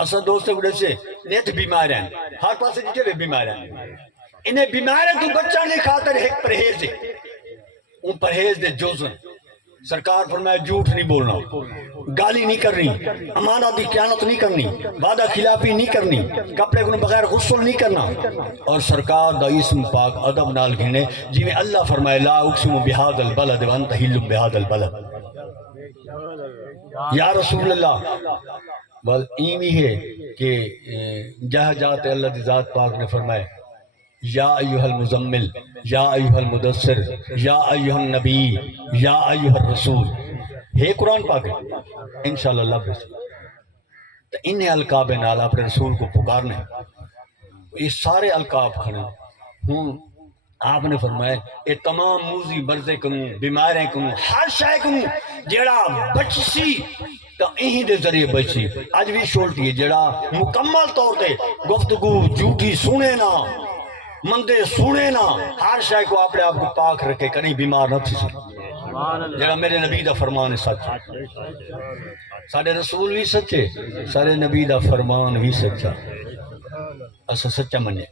اسا دوست گڑے سے نیت بیمار ہیں ہر پاس سے جیجے بیمار ہیں انہیں بیمار تو بچہ نے خاطر ایک پرہیز ہے ان پرہیز دے جوزن سرکار فرمایا جھوٹ نہیں بولنا گالی نہیں کرنی امانت کی خیانت نہیں کرنی وعدہ خلافی نہیں کرنی کپڑے کو بغیر غسل نہیں کرنا اور سرکار دا اسم پاک ادب نال گھنے جی میں اللہ فرمائے لا اقسم بہذا البلد وانت حل بہذا البلد یا رسول اللہ بل ایمی ہے کہ جہاں جاتے اللہ دی ذات پاک نے فرمائے یا ایوہ المزمل یا ایوہ المدثر یا ایوہ النبی یا ایوہ الرسول ہے قرآن پاک ہے انشاءاللہ اللہ بس تو انہیں القاب نال اپنے رسول کو پکارنے یہ سارے القاب کھڑے ہوں آپ نے فرمایا یہ تمام موزی برزے کنوں بیماریں کنوں ہر شے کنوں جیڑا بچسی تو انہی دے ذریعے بچی آج بھی شولٹی ہے جیڑا مکمل طور تے گفتگو جھوٹی سنے نا مندے سنے نا ہر شے کو اپنے آپ کو پاک رکھے کہیں بیمار نہ تھی جیڑا میرے نبی دا فرمان سچ سارے رسول بھی سچے سارے نبی دا فرمان بھی سچا اسا سچا منے